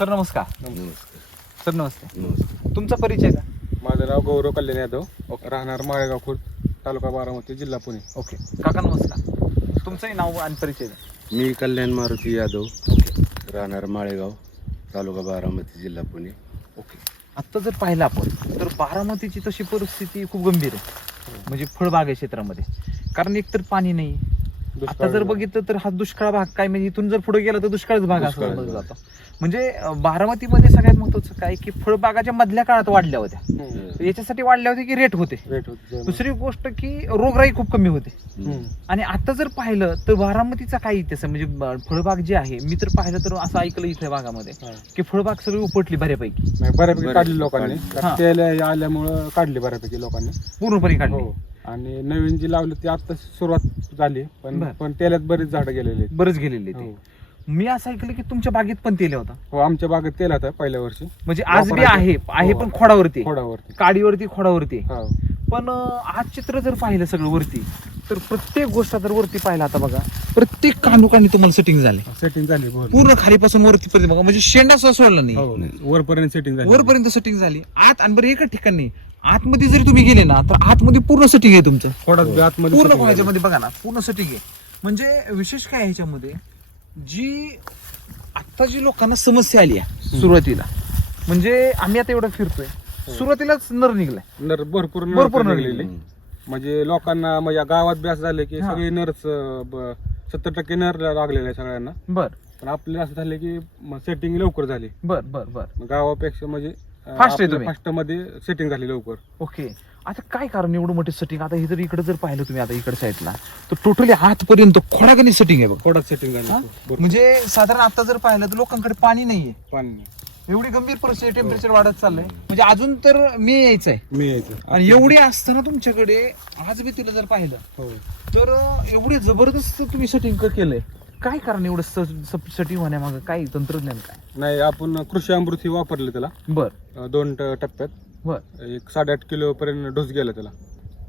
Sir नमस्कार. नमस्कार. Sir नमस्ते. नमस्कार. तुमचा परिचय का माझं नाव गौरव कल्याण यादव. राहणार माळेगाव खुर्द तालुका बारामती जिल्हा पुणे. ओके. काका नमस्कार. तुमचंही नाव आणि परिचय द्या. मी कल्याण मारुती यादव. ओके. राहणार माळेगाव तालुका बारामती जिल्हा पुणे. ओके. आत्ता जर पाहिलं आपण तर बारामतीची तशी परिस्थिती खूप गंभीर आहे. म्हणजे फळबाग आहे क्षेत्रामध्ये. कारण एकतर पाणी नाही आता जर बघितलं तर हा दुष्काळ भाग काय? म्हणजे इथून जर पुढे गेला तर दुष्काळच भाग असं. जातो. म्हणजे बारामतीमध्ये सगळ्यात महत्वाचं काय की फळबागाच्या मधल्या काळात वाढल्या होत्या. याच्यासाठी वाढल्या होत्या की रेट होते. रेट होते. दुसरी गोष्ट की रोगराई खूप कमी होते. आणि आता जर पाहिलं तर बारामतीचा काय इतिहास म्हणजे ब- फळबाग जे आहे मी तर पाहिलं तर असं ऐकलं इथल्या भागामध्ये. की फळबाग सगळी उपटली बऱ्यापैकी. नाही, बऱ्यापैकी काढली लोकांनी. आल्यामुळं काढली बऱ्यापैकी लोकांनी. पूर्णपणे काढली. हो. आणि नवीन जी लावली ती आता सुरुवात झाली पण बर. पण तेलात बरीच झाडं गेलेली आहेत. बरंच गेलेले ते हो. मी असं ऐकलं की तुमच्या बागेत पण तेल होता हो आमच्या बागेत तेल आता पहिल्या वर्षी म्हणजे आज बी वापरायचं. आहे आहे हो. पण खोडावरती खोडावरती काडीवरती खोडावरती आहे. हा पण अं, आज चित्र जर पाहिलं सगळं वरती तर प्रत्येक गोष्ट जर वरती पाहिलं आता बघा प्रत्येक कांडूकांनी तुम्हाला सेटिंग झाले सेटिंग झाली भरपूर. पूर्ण खालीपासून वरती पर्यंत बघा म्हणजे शेंडा सुद्धा सोडला नाही हो वरपर्यंत सेटिंग झाली वरपर्यंत सेटिंग झाली आत आणि बरं एका ठिकाणी आतमध्ये जरी तुम्ही गेले ना तर आतमध्ये पूर्ण सेटिंग आहे तुमचं. बी आतमध्ये पूर्ण. ह्याच्यामध्ये बघा ना पूर्ण सेटिंग आहे. म्हणजे विशेष काय आहे ह्याच्यामध्ये जी आता जी लोकांना समस्या आली आहे सुरुवातीला म्हणजे आम्ही आता एवढं फिरतोय. सुरुवातीलाच नर निघलाय. नर भरपूर नर भरपूर नर निघलेले. म्हणजे लोकांना म्हणजे गावात बी असं झालं की हा. सगळे नर्स सत्तर टक्के नर लागलेले आहे सगळ्यांना. बर. पण आपले असं झालं की सेटिंग लवकर झाली. बर बर बर. गावापेक्षा म्हणजे Fast आहे तुम्ही. फास्टमध्ये सेटिंग झाली लवकर. ओके आता काय कारण एवढं मोठी सेटिंग आता हे जर इकडे जर पाहिलं तुम्ही आता इकडे साईडला तर टोटली आतपर्यंत खोडागणी सेटिंग आहे बघ. थोडाच सेटिंग झाली हा? म्हणजे साधारण आता जर पाहिलं तर लोकांकडे पाणी नाहीये. पाणी एवढी गंभीर परिस्थिती टेम्परेचर वाढत चाललंय. म्हणजे अजून तर मी यायचंय. मी यायचं. आणि एवढी असताना तुमच्याकडे आज मी तिला जर पाहिलं हो. तर एवढे जबरदस्त तुम्ही सेटिंग केलंय. काय कारण एवढं सेटिंग होण्यामागं काय तंत्रज्ञान काय? नाही आपण कृषी अमृत ही वापरले त्याला. बर. अं, दोन ट- टप्प्यात. बर. एक साडेआठ किलो पर्यंत डोस गेला त्याला.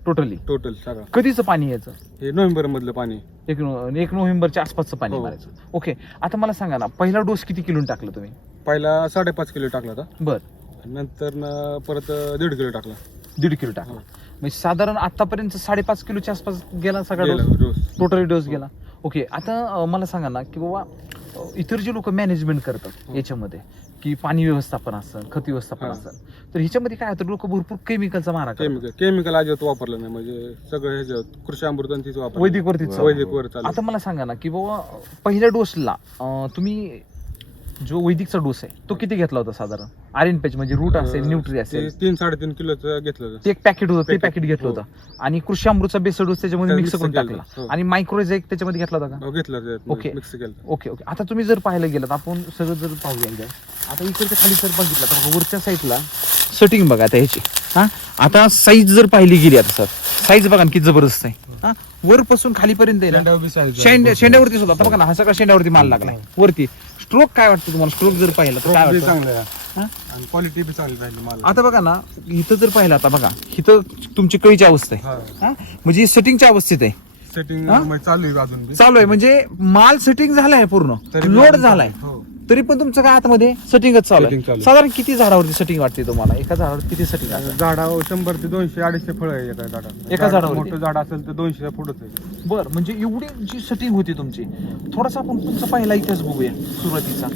टोटली टोटल सगळा. कधीचं पाणी यायचं? हे नोव्हेंबर मधलं पाणी. एक नो- एक नोव्हेंबरच्या आसपासचं पाणी हो. मारायचं. ओके आता मला सांगा ना पहिला डोस किती किलो टाकलं तुम्ही? पहिला साडेपाच किलो टाकला होता. बर. नंतर न परत दीड किलो टाकला. दीड किलो टाकला. म्हणजे साधारण आतापर्यंत साडेपाच किलोच्या आसपास गेला सगळा गेला डोस? डोस. टोटली डोस गेला. ओके आता मला सांगा ना की बाबा इतर जे लोक मॅनेजमेंट करतात हो. याच्यामध्ये की पाणी व्यवस्थापन असेल खत व्यवस्थापन. असेल तर ह्याच्यामध्ये काय होतं लोक भरपूर केमिकलचा मारा केमिकल केमिकल अजिबात वापरलं नाही म्हणजे सगळं ह्याच्यात कृषी अमृत आणि तीच वापर वैदिक वरतीच चालू. वैदिक वर आता मला सांगा ना की बाबा पहिल्या डोसला तुम्ही जो वैदिकचा डोस आहे तो किती घेतला होता साधारण आर एन पेज म्हणजे रूट असेल न्यूट्री असेल. तीन साडेतीन किलोचं घेतलं होतं. ते एक पॅकेट होतं ते Packet. पॅकेट घेतलं हो. होतं. आणि कृषी अमृतचा बेसड डोस त्याच्यामध्ये मिक्स करून केलं टाकला. हो. आणि मायक्रोज एक त्याच्यामध्ये घेतला होता का? हो, घेतलं Okay. मिक्स केलं ओके ओके आता तुम्ही जर पाहायला गेलात आपण सगळं जर पाहूया एकदा. आता इकडच्या खाली जर बघितलं तर बघा वरच्या साईडला सेटिंग बघा आता ह्याची. हा? आता साईज जर पाहिली गेली आता सर साईज बघा ना किती जबरदस्त आहे. हा? वरपासून खालीपर्यंत आहे ना? size शेंड्यावरती सुद्धा. आता बघा ना हा सगळा शेंड्यावरती माल लागलाय. वरती. स्ट्रोक काय वाटतं तुम्हाला? स्ट्रोक जर पाहिलं तर काय Crop बी वाटतं? चांगलं आहे. हा? आणि क्वालिटी बी चांगली राहिली मला. आता बघा ना इथं जर पाहिलं आता बघा इथं तुमची कळीची अवस्था आहे. हा? म्हणजे सेटिंगच्या अवस्थेत आहे. सेटिंग हा? चालू आहे अजून बी. चालू आहे. म्हणजे माल सेटिंग झालाय पूर्ण. तरी बी लोड अजून झालाय. हो. तरी पण तुमचं काय आतमध्ये? सेटिंगच चालू Setting आहे चालू आहे. साधारण किती झाडावरती सेटिंग वाटते तुम्हाला? एका झाडावर किती सेटिंग झाडावर शंभर ते दोनशे अडीचशे फळ आहे एका झाडात एका झाडावरती? मोठं झाड असेल तर दोनशे पुढच आहे. बर म्हणजे एवढी जी सेटिंग होती तुमची थोडासा आपण तुमचा पहिला इतिहास बघूया सुरुवातीचा.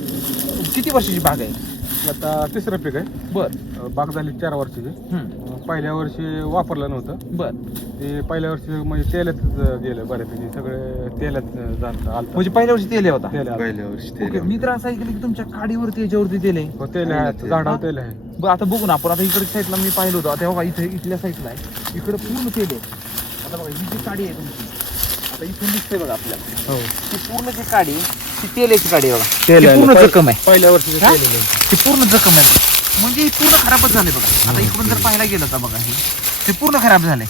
किती वर्षाची बाग आहे? आता तिसरं पीक आहे. बर. अं, बाग झाली चार वर्षाची. हम्म. पहिल्या वर्षी वापरलं नव्हतं. बर. ते पहिल्या वर्षी म्हणजे तेलात गेलं बऱ्यापैकी सगळे तेलात झालं आलं म्हणजे पहिल्या वर्षी तेल होता तेल आलं. पहिल्या वर्षी ओके मी तर असं ऐकलं की तुमच्या काडीवरती याच्यावरती तेल आहे. हो, तेल आहे झाडावर? तेल आहे. बरं आता बघू ना आपण आता इकडच्या साईडला मी पाहिलं होतं. आता बघा इथे इथल्या साईडला आहे. इकडे पूर्ण तेल आहे. आता बघा ही जी काडी आहे तुमची आता इथून दिसते बघा आपल्याला. हो. ती पूर्ण जी काडी ती तेलाची काडी आहे बघा. ती आहे. पूर्ण जखम आहे. पहिल्या वर्षी हा? तेल आहे. ती पूर्ण जखम आहे. म्हणजे हे पूर्ण खराबच झाले बघा. आता इकडून जर पाहायला गेलं तर बघा हे. ते पूर्ण खराब झाले.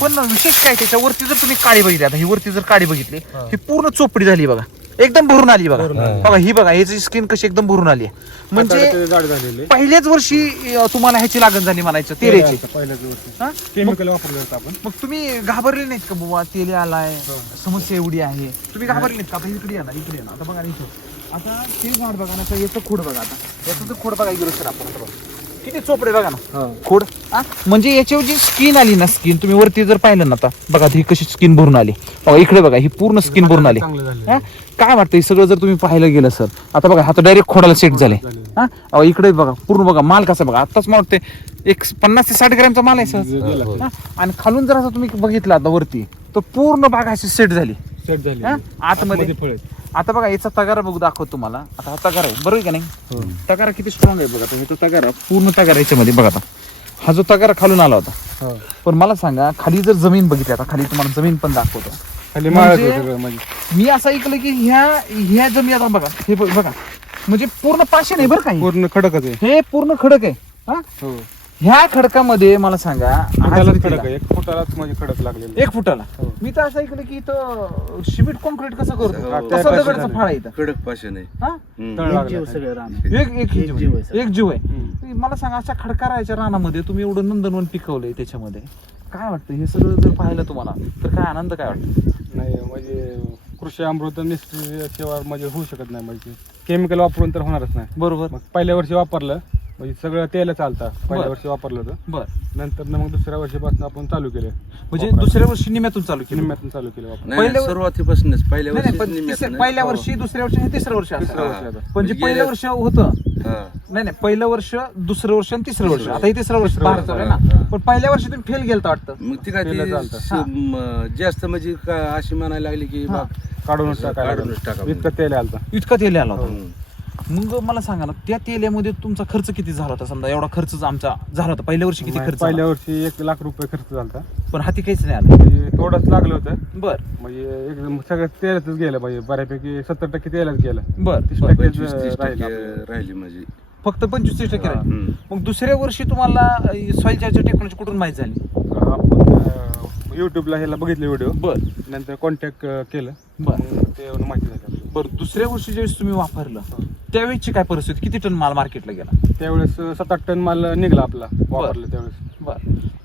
पण विशेष काय त्याच्यावरती जर तुम्ही काडी बघितली आता ही वरती जर काडी बघितली हा. पूर्ण चोपडी झाली बघा. एकदम भरून आली बघा. बघा ही बघा ह्याची स्किन कशी एकदम भरून आली. म्हणजे पहिल्याच वर्षी तुम्हाला ह्याची लागण झाली म्हणायचं तेरेची? केमिकल वापरलं आपण. मग तुम्ही घाबरले नाहीत का बुवा? तेल आलाय हो. समस्या एवढी आहे. तुम्ही घाबरले नाहीत का? इकडे या ना इकडे या ना. आता बघा इथं. आता ते झाड बघा ना याचं खोड बघा आता. याचं तर खोड बघा गेलो सर आपण आता. बघा. किती चोपडे बघा ना. खोड? हा? म्हणजे याच्यावर जी स्किन आली ना स्किन तुम्ही वरती जर पाहिलं ना आता बघा ही कशी स्किन भरून आली. बघा इकडे बघा ही पूर्ण स्किन भरून आली. चांगलं झालं हा? काय वाटतं हे सगळं जर तुम्ही पाहायला गेलं सर. आता बघा आता डायरेक्ट खोडाला सेट झाले हा? अहो, इकडे बघा पूर्ण बघा माल कसा बघा. आताच मला वाटते एक पन्नास ते साठ ग्रॅमचा माल आहे सर. हा? आणि खालून जर असं तुम्ही बघितलं आता वरती तर पूर्ण बाग अशी सेट झाली. सेट झाली. हा? आतमध्ये. फळ आता बघा याचा तगारा बघू दाखवतो तुम्हाला. आता हा तगारा आहे बरोबर का नाही? तगारा किती स्ट्रॉंग आहे बघा तुम्ही. तो तगारा पूर्ण तगारा याच्यामध्ये बघा आता. हा जो तगारा खालून आला होता. पण मला सांगा खाली जर जमीन बघितली आता खाली तुम्हाला जमीन पण दाखवतो. खाली माळच म्हणजे- सगळं म्हणजे. मी असं ऐकलं की ह्या ह्या जमीन आता बघा हे बघ- बघा. म्हणजे पूर्ण पाषाण आहे बरं का हे. पूर्ण खडकच आहे हे पूर्ण खडक आहे हा? हो ह्या खडकामध्ये मला सांगा आज? खडक आहे एक फुटालाच म्हणजे खडक लागलेलं एक फुटाला हो. मी तर असं ऐकलं की इथं सिमेंट कॉन्क्रीट कसं करतो हा, तसं दगडचं पाषाण फाळ आहे इथं कडक पाषाण आहे हा? हम्म. तळ लागलं आहे. एक एक एक जीव आहे सर. एक जीव आहे हम्म. मला सांगा अशा खडकाराच्या रानामध्ये तुम्ही एवढं नंदनवन पिकवलंय त्याच्यामध्ये काय वाटतं हे सगळं जर पाहिलं तुम्हाला तर काय आनंद काय वाटतं नाही म्हणजे कृषी अमृत निष्क्रिय सेवा म्हणजे होऊ शकत नाही म्हणजे केमिकल वापरून तर होणारच नाही. बरोबर. मग पहिल्या वर्षी वापरलं म्हणजे सगळं तेल चालतं. बरं. पहिल्या वर्षी वापरलं होतं. बर. नंतर ना मग दुसऱ्या वर्षीपासून आपण चालू केलं. म्हणजे वापरायला. दुसऱ्या वर्षी निम्यातून चालू केलं. निम्म्यातून चालू केलं वापर नाही पहिल्या- सुरुवातीपासूनच. पहिल्या नाही, नाही, वर्षी पण तिसऱ्या- पहिल्या वर्षी दुसऱ्या वर्षी हे तिसरं वर्ष वर्ष आता. पण जे म्हणजे पहिलं गेल्या- वर्ष होतं हा नाही नाही पहिलं वर्ष दुसरं वर्ष आणि तिसरं वर्ष आता हे तिसरं वर्ष बाहेर चालू आहे हा, ना. पण पहिल्या वर्षी तुम्ही फेल गेलता वाटतं मग ती काय. स- म- जास्त म्हणजे का अशी म्हणायला लागली की. बाग काढूनच टाकायला काढूनच टाका. इतकं तेल आलतं इतका तेल आला होता हम्म. मग मला सांगा ना त्या तेलामध्ये तुमचा खर्च किती झाला होता समजा एवढा खर्च आमचा झाला होता पहिल्या वर्षी किती खर्च पहिल्या? वर्षी एक लाख रुपये खर्च झाला पण हाती काहीच नाही आलं म्हणजे थोडंच लागलं होतं बर म्हणजे एकदम सगळं तेलातच गेलं पाहिजे बऱ्यापैकी सत्तर टक्के तेलाच गेलं बर तीस. टक्के तीस राहिलं टक्के म्हणजे फक्त पंचवीस टक्के. राहिले. हम्म. मग दुसऱ्या वर्षी तुम्हाला सॉइल चार्जर टेक्नॉलॉजी कुठून माहीत झाली आपण युट्यूबला ह्याला बघितले व्हिडिओ बर. नंतर कॉन्टॅक्ट केलं. बर. मग ते माहिती झालं बर दुसऱ्या वर्षी ज्यावेळेस तुम्ही वापरलं त्यावेळेसची काय परिस्थिती? किती टन माल मार्केटला गेला? त्यावेळेस सात आठ टन माल निघला आपला वापरलं त्यावेळेस. बर.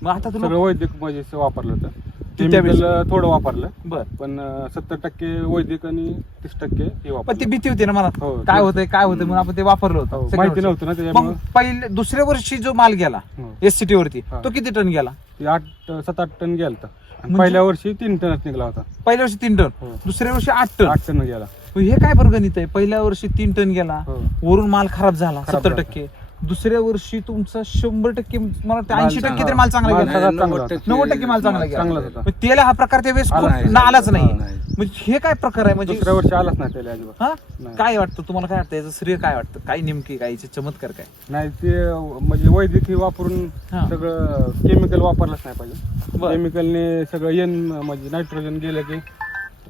मग आता सगळं तुम्ही वैदिक म्हणजे वापरलं होतं. केमिकल थोडं वापरलं बर पण सत्तर टक्के वैदिक आणि तीस टक्के हे पण ती वापरलं भीती होती ना मनात हो, काय ते- होतंय काय होतंय म्हणून आपण ते वापरलं हो, होतं माहिती सगळ्या नव्हतं ना वर्षी. त्याच्यामुळे मग पहिले दुसऱ्या वर्षी जो माल गेला हो. एस सी टी वरती हा. तो किती टन गेला आठ सात आठ टन गेला होता. आणि म्हणजे? पहिल्या वर्षी तीन टनच निघला होता पहिल्या वर्षी तीन टन हो. दुसऱ्या वर्षी आठ टन आठ टन गेला मग हे काय बरं गणित आहे पहिल्या वर्षी तीन टन गेला हो. वरून माल खराब झाला खराब सत्तर झाला. टक्के दुसऱ्या वर्षी तुमचा शंभर टक्के मला वाटतं ऐंशी टक्के. तरी माल चांगला माल गेला सगळा चांगला होता. नव्वद टक्के माल चांगला गेला. चांगलाच होता मग तेल हा प्रकार त्यावेळेस आला खूप नाही. ना आलाच नाही नाही. म्हणजे हे काय प्रकार आहे म्हणजे दुसऱ्या वर्षी आलाच नाही त्याला अजिबात हा नाही. काय वाटतं तुम्हाला काय वाटतं याचं श्रेय काय वाटतं काय नेमकी काय याचे चमत्कार काय नाही ते म्हणजे वैद्यक हे वापरून हा. सगळं केमिकल वापरलंच नाही पाहिजे बरं. केमिकलने सगळं येन म्हणजे नायट्रोजन गेलं की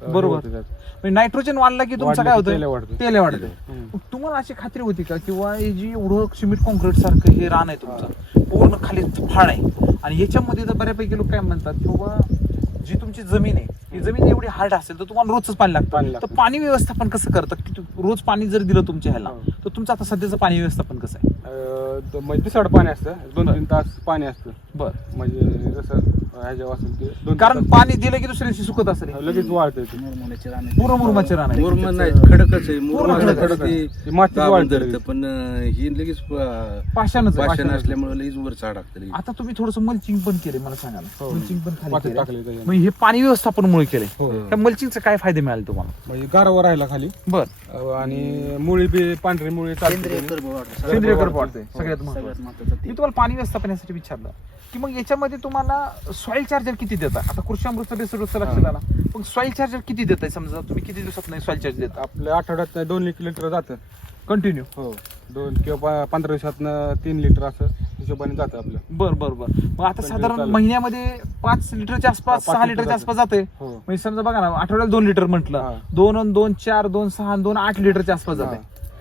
बरोबर. म्हणजे नायट्रोजन वाढला की तुमचं काय तेल होतं? वाढतं. तेल वाढतं. तुम्हाला अशी खात्री होती का? किंवा हे जी एवढं सिमेंट कॉन्क्रीट सारखं हे रान आहे तुमचं पूर्ण खाली फाड आहे. आणि याच्यामध्ये तर बऱ्यापैकी लोक काय म्हणतात किंवा जी तुमची जमीन आहे ही जमीन एवढी हार्ड असेल तर तुम्हाला रोजच पाणी लागतं. पाणी तर. पाणी व्यवस्थापन कसं करतं? की तू- रोज पाणी जर दिलं तुमच्या ह्याला हो. तर तुमचं आता सध्याचं पाणी व्यवस्थापन कसं आहे? अं, द- म्हणजे दिसाड पाणी असतं. दोन तीन तास पाणी असतं. बरं. म्हणजे जसं ह्याच्या असेल ते दोन कारण पाणी दिलं की दुसऱ्या दिवशी सुकत असेल. लगेच वाढतं ते. मुरमुऱ्याचे रान पूर्ण मुरमाचे मुरमन नाही खडकच आहे. मुरमन खडक खडक आहे. ती मातीत दाबून वाढतं धरतं, लगेच. पण अं, ही लगेच प- पाषाणच आहे. पाषाण पाषाण असल्यामुळे लगेच वर चढ लागतं आता तुम्ही थोडं मल्चिंग पण केले मला सांगा ना. हो. मल्चिंग पण खाली मातीत केलंय. टाकले. मग हे पाणी व्यवस्थापन मुळे केले हो. त्या मल्चिंगचे काय फायदे मिळाले तुम्हाला? म्हणजे गारावर राहिला खाली. बर. अं, आणि मुळी बी पांढरी मुळी चालते सेंद्रिय त्याने. कर्ब वाढतं. सगळ्यात महत्वाचं. सगळ्यात महत्वाचं मी तुम्हाला पाणी व्यवस्थापनासाठी विचारलं. की मग याच्यामध्ये तुम्हाला सॉइल चार्जर किती देतात? आता कृषी अमृतचा बेसर लक्षात. आला पण सॉइल चार्जर किती देत आहे समजा तुम्ही किती दिवसात नाही सॉइल चार्जर देता? आपल्या आठवड्यात दोन एक लिटर जातं. कंटिन्यू हो. दोन किंवा पंधरा दिवसातनं तीन लिटर असं हिशोबाने जातं आपलं. बर बर बर. मग आता साधारण. महिन्यामध्ये पाच लिटरच्या आसपास सहा लिटर लिटरच्या. आसपास जाते हो. म्हणजे समजा बघा ना आठवड्याला दोन लिटर म्हटलं. दोन दोन चार दोन सहा दोन आठ लिटरच्या आसपास जाते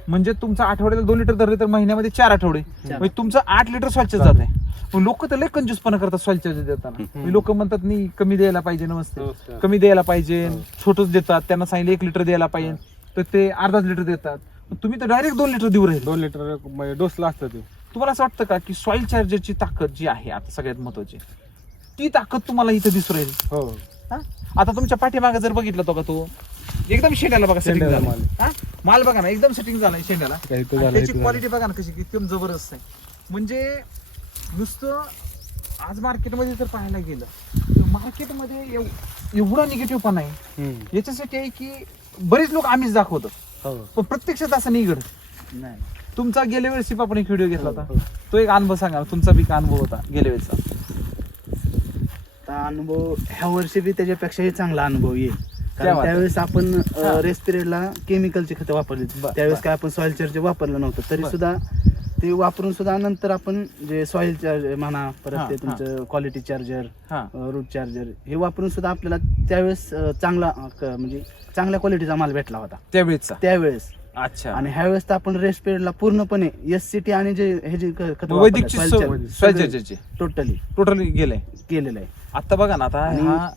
म्हणजे तुमचं आठवड्याला दोन लिटर धरले तर महिन्यामध्ये चार आठवडे. म्हणजे तुमचं आठ लिटर स्वच्छ जाते मग लोक तर लय कंजूसपणा करतात स्वच्छ देताना. लोक म्हणतात नाही कमी द्यायला पाहिजे नमस्ते. कमी द्यायला पाहिजे हो. छोटच देतात त्यांना सांगितलं एक लिटर द्यायला पाहिजे. तर ते अर्धाच लिटर देतात. तुम्ही तर डायरेक्ट दोन लिटर देऊ राहील. दोन लिटर म्हणजे डोसला असतं ते. तुम्हाला असं वाटतं का की सॉइल चार्जरची ताकद जी आहे आता सगळ्यात महत्वाची ती ताकद तुम्हाला इथं दिसू राहील? हो? आता तुमच्या पाठीमागे जर बघितलं तो का तो? एकदम शेंड्याला बघा झालं. माल. बघा ना एकदम सेटिंग झालाय शेंड्याला. झालं, त्याची क्वालिटी बघा ना कशी एकदम जबरदस्त आहे. म्हणजे नुसतं आज मार्केटमध्ये जर पाहायला गेलं तर मार्केटमध्ये एव- एवढा निगेटिव्ह पण आहे हम्म. याच्यासाठी आहे की बरेच लोक आम्हीच दाखवतो हो. पण प्रत्यक्षात असं निघड नाही तुमचा गेल्या वेळेस आपण एक व्हिडिओ घेतला हो, होता तो एक अनुभव सांगा तुमचा बी अनुभव होता गेल्या आता अनुभव ह्या वर्षी बी त्याच्यापेक्षाही चांगला अनुभव येईल कारण बात. त्यावेळेस आपण हा. रेस पिरियडला केमिकलची खतं वापरली बर, त्यावेळेस बर. काय आपण सॉइल चार्जर वापरलं नव्हतं तरी बर. सुद्धा ते वापरून सुद्धा नंतर आपण जे सॉइल चार्जर म्हणा परत ते तुमचं क्वालिटी चार्जर रूट चार्जर हे वापरून सुद्धा आपल्याला त्यावेळेस चांगला क- म्हणजे चांगल्या क्वालिटीचा माल भेटला होता. त्यावेळेचा त्यावेळेस. अच्छा. आणि ह्या वेळेस तर आपण रेस पिरियडला पूर्णपणे एस सी टी आणि जे हे जे वैदिकची स्वायचे टोटली टोटली गेलंय केलेलं आहे. आता बघा ना आता आणि- हा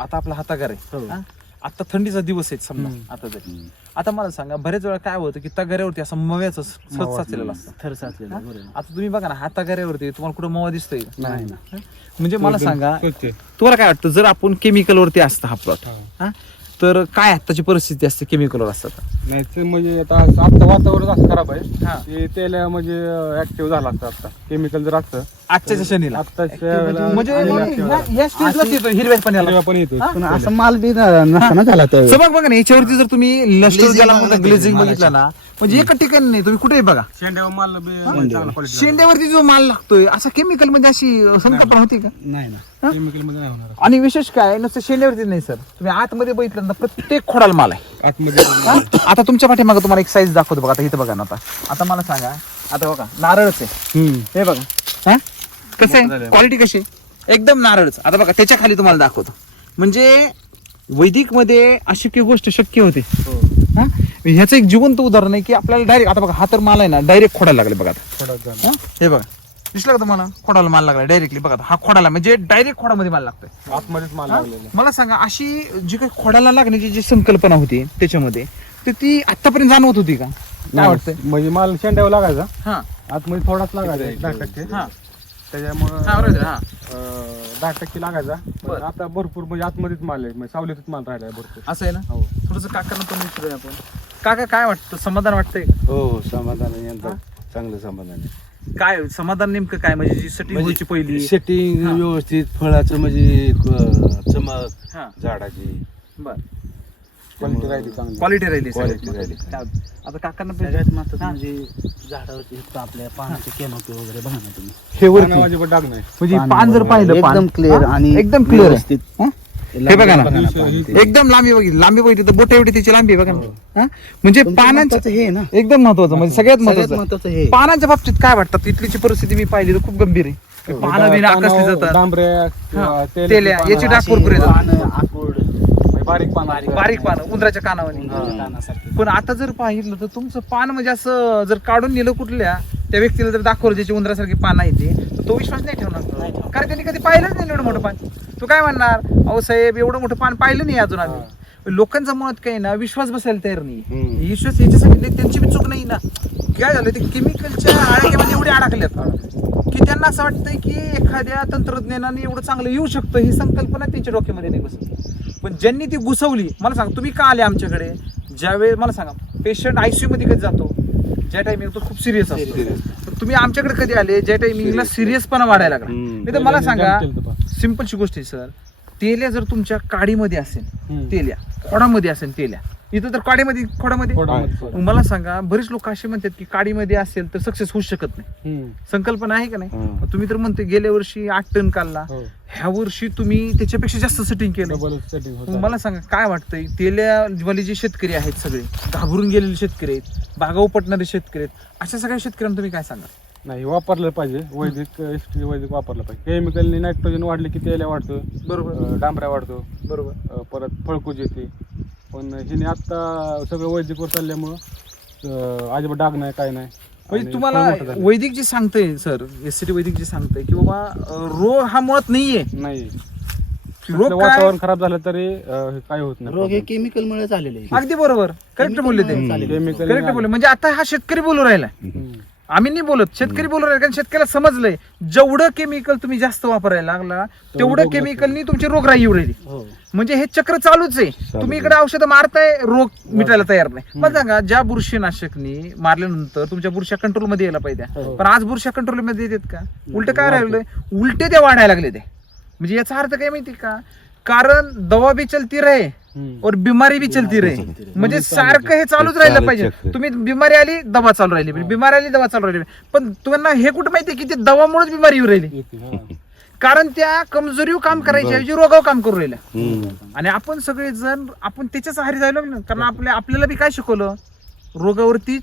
आता आपला हातागार आहे. हा? आता थंडीचा दिवस आहे समजा. आता तरी आता मला सांगा बरेच वेळा काय होतं की तगाऱ्यावरती असं मव्याचं सत साचलेलं असतं थर साचलेलं हा? बरोबर आता तुम्ही बघा ना हातागाऱ्यावरती तुम्हाला कुठं मवा दिसतोय का? नाही ना म्हणजे मला सांगा. तुम्हाला काय वाटतं जर आपण केमिकल वरती असतं हा प्लॉट हा. हा तर काय आताची परिस्थिती असते केमिकलवर असतात नाही ते म्हणजे आता असं- आता वातावरण असं खराब आहे हा. ते त्याला म्हणजे ऍक्टिव्ह झाला असतं आता केमिकल जर असतं आजच्या शनीला आत्ताच्या म्हणजे ह्या- स्टेजलाच येतो हिरव्या पाण्याला. पण येतो हा? पण असं माल बी न- नसताना झाला त्यावेळेस समज बघा ना याच्यावरती जर तुम्ही ज्याला बघा म्हणतात ना ग्लेझिंग. बघितलं ना म्हणजे एका ठिकाणी नाही तुम्ही कुठेही बघा. शेंड्यावर माल बी चांगला शेंड्यावरती जो माल लागतोय असा केमिकल म्हणजे अशी संकल्पना होती का? नाही ना? केमिकलमध्ये नाही होणार. आणि विशेष काय नुसतं शेंड्यावरती नाही सर. तुम्ही आतमध्ये बघितलं ना प्रत्येक खोडाला माल आहे. आतमध्ये हा? आता तुमच्या पाठीमागे तुम्हाला एक साईज दाखवतो बघा आता इथं बघा ना आता. आता मला सांगा आता बघा नारळच आहे. हे बघा. हा? कसं आहे. क्वालिटी कशी आहे? एकदम नारळच. आता बघा त्याच्याखाली तुम्हाला दाखवतो. म्हणजे वैदिकमध्ये अशक्य गोष्ट शक्य होते. हा? ह्याचं एक जिवंत उदाहरण आहे की आपल्याला डायरेक्ट आता बघा हा तर माल आहे ना डायरेक्ट खोडायला लागले बघा आता. हा? बघा. दिसलं का तुम्हाला? खोडाला माल लागला डायरेक्टली बघा. हा खोडाला म्हणजे डायरेक्ट खोडामध्ये माल लागतोय. आतमध्येच माल? लागलेला मला सांगा अशी जी काही खोडाला लागण्याची जी संकल्पना होती त्याच्यामध्ये तर ती आतापर्यंत जाणवत होती का? काय वाटतंय? म्हणजे माल शेंड्यावर लागायचा. हा. आतमध्ये थोडाच लागायचा. दहा टक्के. हा. त्याच्यामुळं हा आहे, अं, दहा टक्के लागायचा. पण बरं. आता भरपूर म्हणजे आतमध्येच माल आहे. म्हणजे सावलीतच माल राहिलाय भरपूर. असं आहे ना? हो. थोडस काकांना पण विचारूया आपण. काका काय वाटतं? समाधान वाटतंय? हो हो समाधान आहे. यंदा चांगलं समाधान आहे. काय समाधान नेमकं काय? म्हणजे जी सेटिंग व्हायची पहिली. सेटिंग हा. व्यवस्थित फळाचं म्हणजे क- चमक हा. झाडाची. बर. क्वालिटी राहिली चांगली क्वालिटी राहिली Quality राहिली. आता काकांना पण सगळ्यात हा. म्हणजे झाडावरती हे आपल्या पानाचे केनोपी वगैरे बघा ना तुम्ही हे वरती पानावर अजिबात डाग नाही म्हणजे पान पान जर. पाहिलं पान, एकदम क्लिअर हा? आणि एकदम क्लिअर आहे व्यवस्थित. हा? हे बघा ना. बघा पान ही- ते. एकदम लांबी बघितली लांबी बघितली तर बोट एवढी त्याची लांबी आहे बघा ना. हा? म्हणजे तुमचं पानांचं हे आहे ना एकदम महत्वाचं म्हणजे सगळ्यात सगळ्यात महत्वाचं महत्वाचं हे पानांच्या बाबतीत काय वाटतं इथलीची परिस्थिती मी पाहिली तर खूप गंभीर आहे पानं बिनं आकसली जातात डांबऱ्या हा. तेल्या, याची डाग. पानं, आकूड म्हणजे बारीक पानं असतात. बारीक पानं उंदराच्या कानावर कानासारखी. पण आता जर पाहिलं तर तुमचं पान म्हणजे असं जर काढून नेलं कुठल्या त्या व्यक्तीला जर दाखवलं ज्याची उंदरासारखी पान आहे ते तर तो विश्वास नाही ठेवणार कारण त्यांनी कधी पाहिलंच नाही एवढं मोठं पान. तू काय म्हणणार? अहो साहेब एवढं मोठं पान पाहिलं नाही अजून आम्ही. लोकांचा मत काय ना विश्वास बसायला तयार नाही. विश्वास याच्यासाठी नाही, त्यांची बी चूक नाही ना. काय झालं ते केमिकलच्या आळ्यामध्ये एवढे अडकल्यात. की त्यांना असं वाटतंय की एखाद्या तंत्रज्ञानाने एवढं चांगलं येऊ शकतं ही संकल्पना त्यांच्या डोक्यामध्ये नाही बसत. पण ज्यांनी ती घुसवली मला सांग तुम्ही का आले आमच्याकडे? ज्यावेळेस मला सांगा पेशंट आयसीयू मध्ये कधी जातो? ज्या टायमिंग तो खूप सिरियस असतो. तुम्ही आमच्याकडे कधी आले? ज्या टायमिंगला सिरियसपणा वाढायला लागला. नाही तर मला सांगा. सिंपलची गोष्ट आहे सर तेल्या जर तुमच्या काडीमध्ये असेल. तेल्या खोडामध्ये असेल तेल्या इथं तर काडीमध्ये खोडामध्ये. मला सांगा बरेच लोक असे म्हणतात की काडीमध्ये असेल तर सक्सेस होऊ शकत नाही. संकल्पना आहे का नाही? तुम्ही तर म्हणते गेल्या वर्षी आठ टन काढला. हो. ह्या वर्षी तुम्ही त्याच्यापेक्षा जास्त सेटिंग केलं मला सांगा काय वाटतंय? तेल्यावाले जे शेतकरी आहेत सगळे घाबरून गेलेले शेतकरी आहेत बागा उपटणारे शेतकरी आहेत अशा सगळ्या शेतकऱ्यांना तुम्ही काय सांगा? नाही वापरलं पाहिजे. वैदिक एसटी वैदिक वापरलं पाहिजे. केमिकलने नायट्रोजन वाढले की तेल्या वाढतो. बरोबर. डांबऱ्या वाढतो. बरोबर. परत फळकूज येते. पण हिने आता सगळं वैदिकवर चालल्यामुळं अं, अजिबात डाग नाही काय नाही म्हणजे आणि तुम्हाला फळ मोठं झालं. वैदिक जे सांगतंय सर एस सी वैदिक जे सांगतंय की बाबा अं, रोग हा मुळात नाहीये नाही रोग काय वातावरण खराब झालं तरी अं, हे काय होत नाही रोग हे problem. केमिकल मुळे झालेले आहे. अगदी बरोबर करेक्ट बोलले ते Chemical मुळे झालेले आहे. Chemical करेक्ट बोलले म्हणजे आता हा शेतकरी बोलू राहिला हम्म. आम्ही नाही बोलत. शेतकरी बोलत कारण शेतकऱ्याला समजलंय. जेवढं केमिकल तुम्ही जास्त वापरायला लागला तेवढं केमिकलनी तुमची रोगराई येऊ राहिली. हो. म्हणजे हे चक्र चालूच आहे. तुम्ही इकडे औषधं मारताय रोग मिटायला तयार नाही. मला सांगा ज्या बुरशीनाशकनी मारल्यानंतर तुमच्या बुरशा कंट्रोलमध्ये यायला पाहिजे. हो. पण आज बुरशा कंट्रोलमध्ये येतात का? उलट काय राहिलं उलटे ते वाढायला लागले ते म्हणजे याचा अर्थ काय माहिती का? कारण दवा बी चलती हम्म. और बिमारी बी चलती रहे. म्हणजे सारखं हे चालूच राहिलं पाहिजे. तुम्ही बिमारी आली दवा चालू राहिली. बिमारी आली दवा चालू राहिली. पण तुम्हाला हे कुठं माहितीये की ते दवामुळेच बिमारी येऊ राहिली? हा. कारण त्या कमजोरीवर काम करायच्या ऐवजी रोगावर काम करू राहिल्या. आणि आपण सगळेजण आपण त्याच्याच आहारी जायलो ना कारण आपल्या आपल्याला बी काय शिकवलं? रोगावरतीच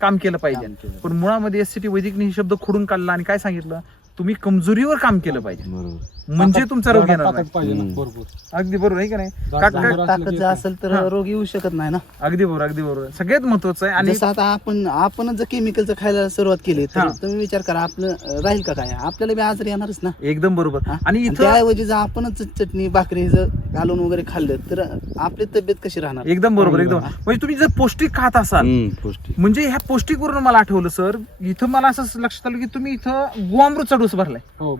काम केलं पाहिजे. पण मुळामध्ये एस सी टी वैदिकने हे शब्द खोडून काढला आणि काय सांगितलं? तुम्ही कमजोरीवर काम केलं पाहिजे. बरोबर म्हणजे तुमचा रोग येणार ताकद नाही पाहिजे ना हम्म. भरपूर. अगदी बरोबर आहे का नाही? ताकद जर असेल तर. रोग येऊ शकत नाही ना. अगदी बरोबर अगदी बरोबर. सगळ्यात महत्वाचं आहे आणि जसं आता आपण आपणच जर केमिकलचं खायला सुरुवात केली तर. तुम्ही विचार करा आपलं अं, राहील का काय? आपल्याला बी आजारी येणारच ना. एकदम बरोबर. हा? आणि आणि इथं त्याऐवजी जर आपणच चटणी भाकरी जर घालून वगैरे खाल्लं तर आपली तब्येत कशी राहणार? एकदम बरोबर एकदम. म्हणजे तुम्ही जर पौष्टिक खात असाल हम्म, पौष्टिक. म्हणजे ह्या पौष्टिकवरून मला आठवलं सर. इथं मला असं लक्षात आलं की तुम्ही इथं गोअमृतचा डोस भरलाय. हो.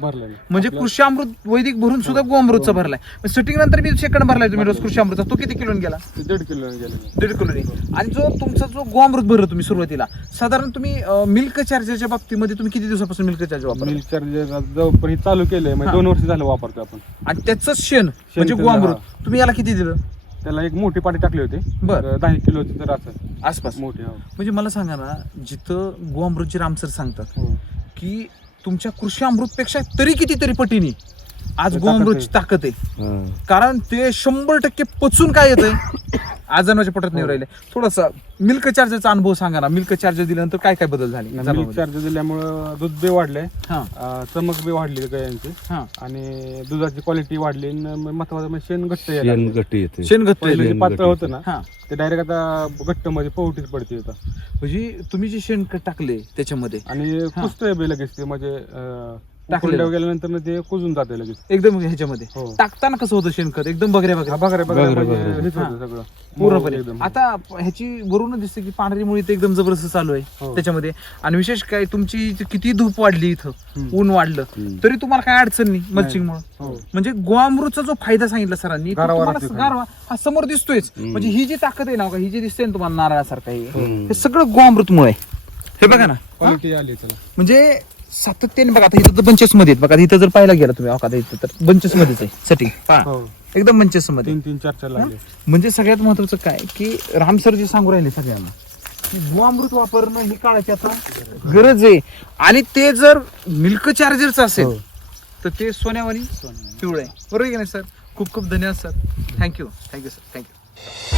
म्हणजे कृषी अमृत वैदिक भरून सुद्धा गोअमृतचा भरलाय. सेटिंग नंतर मी सेकंड भरलाय तुम्ही रोज कृषी अमृतचा. तो किती किलोने गेला? ते दीड किलो गेले. दीड किलोने. आणि जो तुमचा जो गोअमृत भरलं तुम्ही सुरुवातीला साधारण तुम्ही मिल्क चार्जरच्या बाबतीमध्ये तुम्ही किती दिवसापासून मिल्क चार्जर वापरला मिल्क चार्जर हे चालू केलंय. म्हणजे हा. दोन वर्ष झालं वापरतो आपण. आणि त्याचं शेण म्हणजे त्याचं, गोअमृत तुम्ही याला किती दिलं? त्याला एक मोठी पाटी टाकली होती. बर. तर दहा किलोची तर असं. आसपास. मोठी हो. म्हणजे मला सांगा ना जिथं गोअमृतचे रामसर सांगतात हो. की तुमच्या कृषी अमृतपेक्षा तरी कितीतरी पटीने. आज आहे. ताकद आहे. हा. कारण ते शंभर टक्के पचून काय येतंय? आजाराच्या पोटात नाही राहिले. थोडासा मिल्क चार्जरचा अनुभव सांगा ना. मिल्क चार्जर दिल्यानंतर काय काय बदल झाले? मिल्क जनावरांमध्ये? चार्जर दिल्यामुळं दूध बी वाढलंय. हा. अं, चमक बी वाढली गायांची. हा. आणि दुधाची क्वालिटी वाढली आणि महत्वाचं म्हणजे शेण घट्ट यायला शेण लागलं. गट्ट येते शेणखत पहिलं जे शेण पातळ घट्ट होतं ना हा. ते डायरेक्ट आता घट्टमध्ये पवटीच पडते आता. म्हणजे तुम्ही जे शेणखत टाकले त्याच्यामध्ये. आणि हा. कुसतंय बी लगेच ते. म्हणजे अं, टाकलेलं. उकळल्यावर गेल्यानंतर ना ते कुजून जाते लगेच एकदम ह्याच्यामध्ये हो टाकताना कसं होतं शेणखत एकदम बगऱ्या हा बगऱ्या बघा रे बघा रे, बघा रे, म्हणजे बघा रे. हेच हा. होतं सगळं पूर्णपणे एकदम. आता ह्याची वरून दिसते की पांढरी मुळी तर एकदम जबरदस्त चालू आहे हो. त्याच्यामध्ये आणि विशेष काय तुमची जी किती धूप वाढली इथं हम्म. ऊन वाढलं हम्म. तरी तुम्हाला काय अडचण नाही मल्चिंगमुळे हो म्हणजे गोअमृतचा जो फायदा सांगितला सरांनी तो गारवा तुम्हाला राहते गारवा हा समोर दिसतोय हम्म. म्हणजे ही जी ताकद आहे ना का ही जी दिसते ना तुम्हाला नारळासारखं हे. हे सगळं गोअमृतमुळे आहे. हे बघा ना हा? क्वालिटी आली त्याला म्हणजे सातत्याने बघा आता इथं तर बंचेस मध्ये आहेत. बघा इथं जर पाहायला गेला तुम्ही आता इथं तर बंचेस मध्येच आहे सेटिंग हो. एकदम बंचेस मध्ये. तीन तीन चार चार लागले. म्हणजे सगळ्यात महत्वाचं काय की राम सर जे सांगू राहिले सगळ्यांना की गोअमृत वापरणं ही काळाची आता गरज आहे. आणि ते जर मिल्क चार्जरचं असेल हो. तर ते सोन्यावानी पिवळं आहे. बरोबर आहे की नाही सर? खूप खूप धन्यवाद sir. Thank you thank you sir thank you